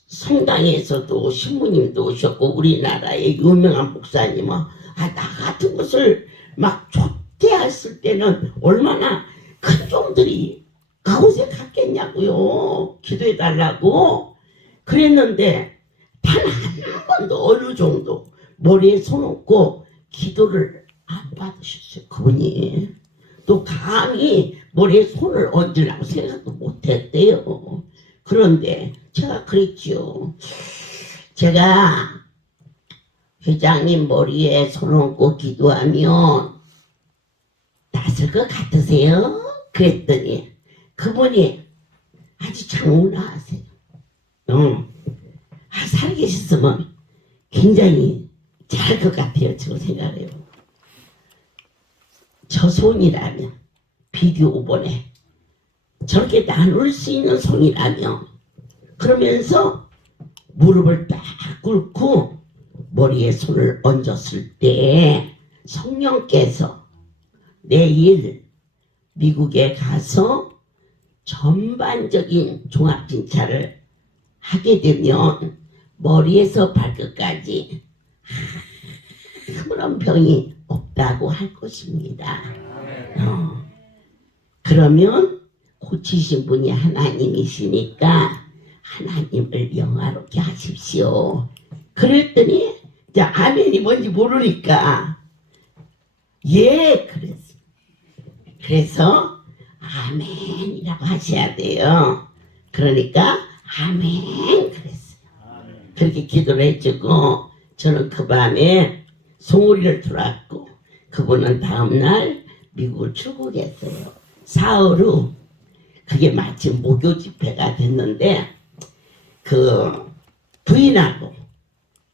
성당에서도 신부님도 오셨고 우리나라의 유명한 목사님은 나 같은 것을 막 초대했을 때는 얼마나 큰 종들이 그곳에 갔겠냐고요. 기도해 달라고 그랬는데 단 한 번도 어느 정도 머리에 손 얹고 기도를 안 받으셨어요. 그분이 또 감히 머리에 손을 얹으려고 생각도 못했대요. 그런데 제가 그랬죠. 제가 회장님 머리에 손 얹고 기도하면 낫을 것 같으세요? 그랬더니 그분이 아주 장운하세요. 살아계셨으면 굉장히 잘할 것 같아요. 저 생각해요. 저 손이라면 비디오 보내 저렇게 나눌 수 있는 손이라면 그러면서 무릎을 딱 꿇고 머리에 손을 얹었을 때 성령께서 내일 미국에 가서 전반적인 종합진찰을 하게 되면 머리에서 발끝까지 아무런 병이 없다고 할 것입니다. 그러면 고치신 분이 하나님이시니까 하나님을 영화롭게 하십시오. 그랬더니 아멘이 뭔지 모르니까 그래서 아멘이라고 하셔야 돼요. 그러니까 아멘 그랬어요. 그렇게 기도를 해주고 저는 그 밤에 송우리를 들어왔고 그분은 다음날 미국을 출국했어요. 사흘 후 그게 마침 목요 집회가 됐는데 그 부인하고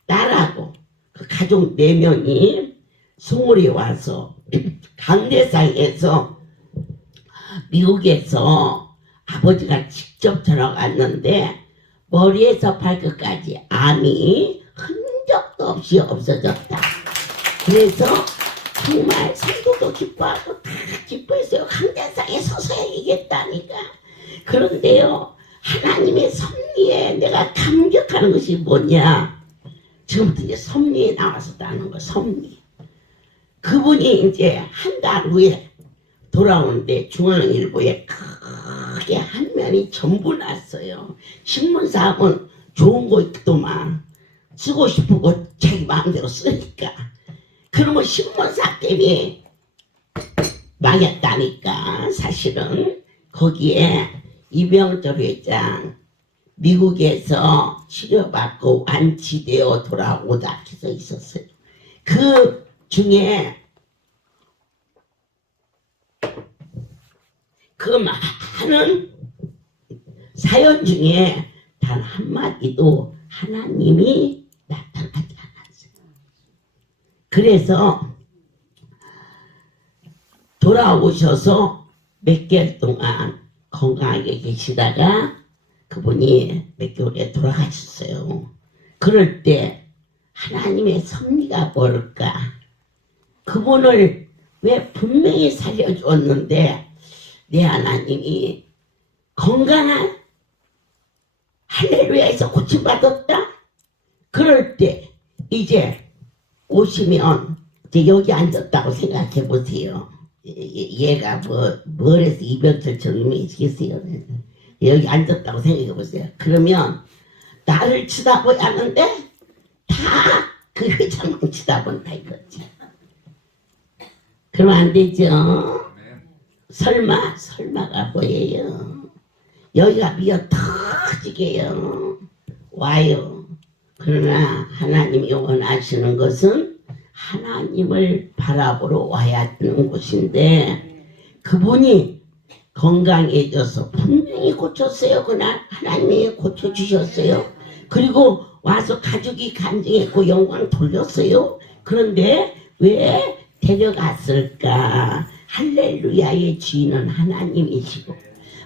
딸하고 그 가족 4명이 송우리에 와서 강대상에서 미국에서 아버지가 직접 들어갔는데 머리에서 발끝까지 암이 흔적도 없이 없어졌다. 그래서 정말 성도도 기뻐하고 다 기뻐했어요. 강대상에 서서 얘기했다니까. 그런데요, 하나님의 섭리에 내가 감격하는 것이 뭐냐? 지금부터 이제 섭리에 나와서 나는 거, 섭리. 그분이 이제 한 달 후에 돌아오는데 중앙일보에 크게 한 면이 전부 났어요. 신문사하고는 좋은 거 있더만 쓰고 싶은 거 자기 마음대로 쓰니까. 그러면 신문사 때문에 망했다니까. 사실은 거기에 이병철 회장 미국에서 치료받고 완치되어 돌아오다 해서 있었어요. 그 중에 그 많은 사연 중에 단 한마디도 하나님이 나타나지 않았어요. 그래서 돌아오셔서 몇 개월 동안 건강하게 계시다가 그분이 몇 개월에 돌아가셨어요. 그럴 때 하나님의 섭리가 뭘까? 그분을 왜 분명히 살려주었는데 내 하나님이 건강한 할렐루야에서 고침받았다? 그럴 때 이제 오시면 이제 여기 앉았다고 생각해 보세요. 얘가 뭘 해서 이병철처럼 계세요. 여기 앉았다고 생각해 보세요. 그러면 나를 쳐다보지 않는데 다 그 회장만 쳐다본다 이거지. 그러면 안 되죠. 설마가 뭐예요? 여기가 미어 터지게요. 와요. 그러나 하나님이 원하시는 것은 하나님을 바라보러 와야 되는 곳인데 그분이 건강해져서 분명히 고쳤어요. 그날 하나님이 고쳐주셨어요. 그리고 와서 가족이 간증했고 영광 돌렸어요. 그런데 왜 데려갔을까? 할렐루야의 주인은 하나님이시고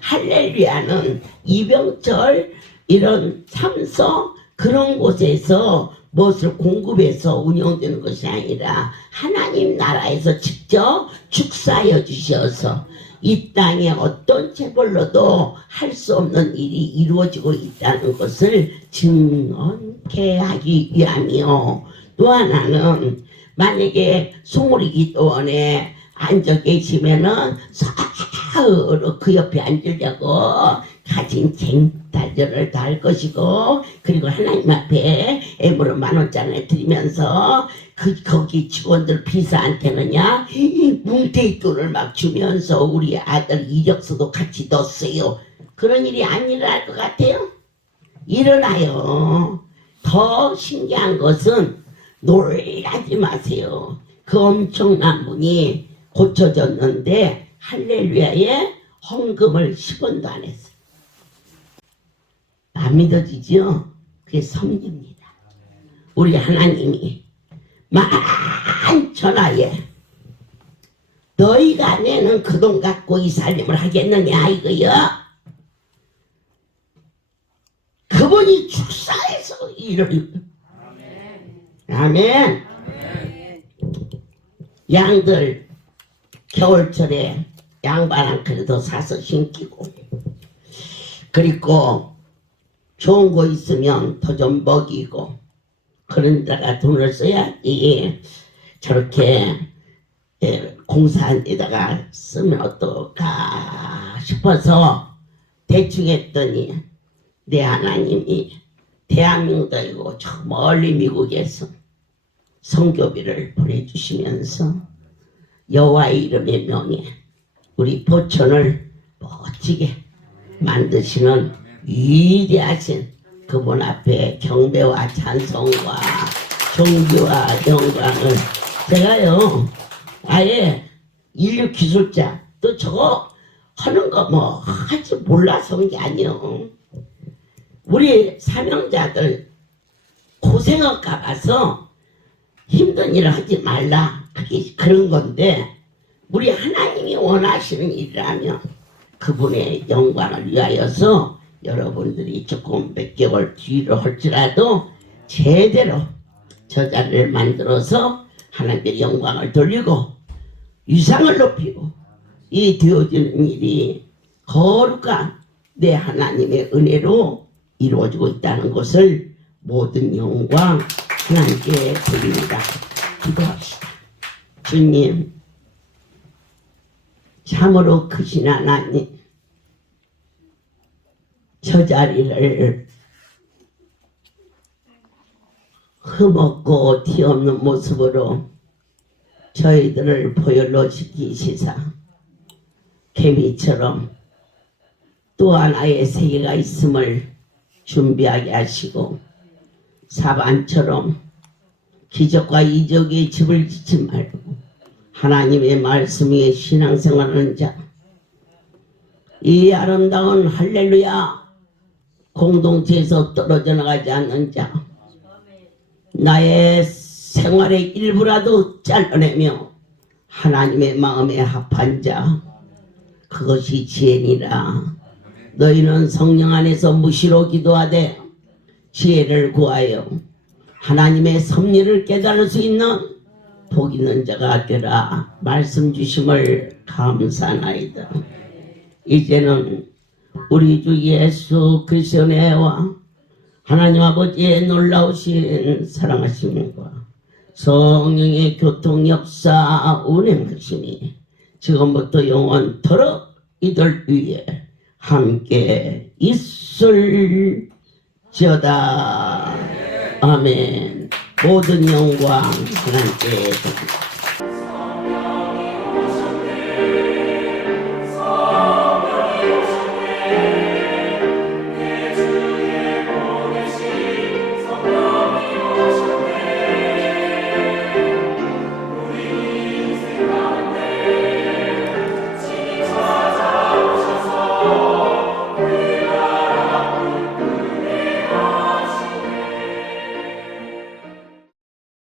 할렐루야는 이병철 이런 삼서 그런 곳에서 무엇을 공급해서 운영되는 것이 아니라 하나님 나라에서 직접 축사하여 주셔서 이 땅에 어떤 체벌로도 할 수 없는 일이 이루어지고 있다는 것을 증언케 하기 위함이요. 또 하나는 만약에 송우리 기도원에 앉아 계시면은 서로 그 옆에 앉으려고 가진 쟁탈들을 다 할 것이고, 그리고 하나님 앞에 애물을 10,000원짜리 드리면서 거기 직원들 비서한테는요 뭉태이 돈을 막 주면서 우리 아들 이력서도 같이 넣었어요. 그런 일이 안 일어날 것 같아요? 일어나요. 더 신기한 것은 놀라지 마세요. 그 엄청난 분이 고쳐졌는데 할렐루야에 헌금을 10원도 안 했어요. 안 믿어지죠? 그게 섭리입니다. 우리 하나님이 만천하에 너희가 내는 그 돈 갖고 이 살림을 하겠느냐 이거요. 그분이 축사해서 일을. 아멘. 양들 겨울철에 양반 한 그릇도 사서 신기고, 그리고 좋은 거 있으면 더 좀 먹이고, 그런 데다가 돈을 써야지 저렇게 공사한 데다가 쓰면 어떨까 싶어서 대충 했더니 내 하나님이 대한민국도 아니고 저 멀리 미국에서 성교비를 보내주시면서 여호와의 이름의 명예 우리 포천을 멋지게 만드시는 위대하신 그분 앞에 경배와 찬송과 존귀와 영광을, 제가요 아예 인류 기술자 또 저거 하는 거 뭐 하지 몰라서 한 게 아니요. 우리 사명자들 고생할까 봐서 힘든 일을 하지 말라, 그게 그런 건데, 우리 하나님이 원하시는 일이라면 그분의 영광을 위하여서 여러분들이 조금 몇 개월 뒤로 할지라도 제대로 저 자리를 만들어서 하나님의 영광을 돌리고 위상을 높이고 이 되어지는 일이 거룩한 내 하나님의 은혜로 이루어지고 있다는 것을 모든 영광 하나님께 드립니다. 기도합시다. 주님, 참으로 크신 하나님, 저 자리를 흠없고 티없는 모습으로 저희들을 보혈로 지키시사 개미처럼 또 하나의 세계가 있음을 준비하게 하시고, 사반처럼 기적과 이적의 집을 짓지 말고 하나님의 말씀 위에 신앙생활하는 자, 이 아름다운 할렐루야 공동체에서 떨어져 나가지 않는 자, 나의 생활의 일부라도 잘라내며 하나님의 마음에 합한 자, 그것이 지혜니라. 너희는 성령 안에서 무시로 기도하되 지혜를 구하여 하나님의 섭리를 깨달을 수 있는 복 있는 자가 되라 말씀 주심을 감사하나이다. 이제는 우리 주 예수 그리스도의 은혜와 하나님 아버지의 놀라우신 사랑하심과 성령의 교통 역사 운행하심이 지금부터 영원토록 이들 위에 함께 있을지어다. 아멘. 모든 영광 하나님께 드립니다.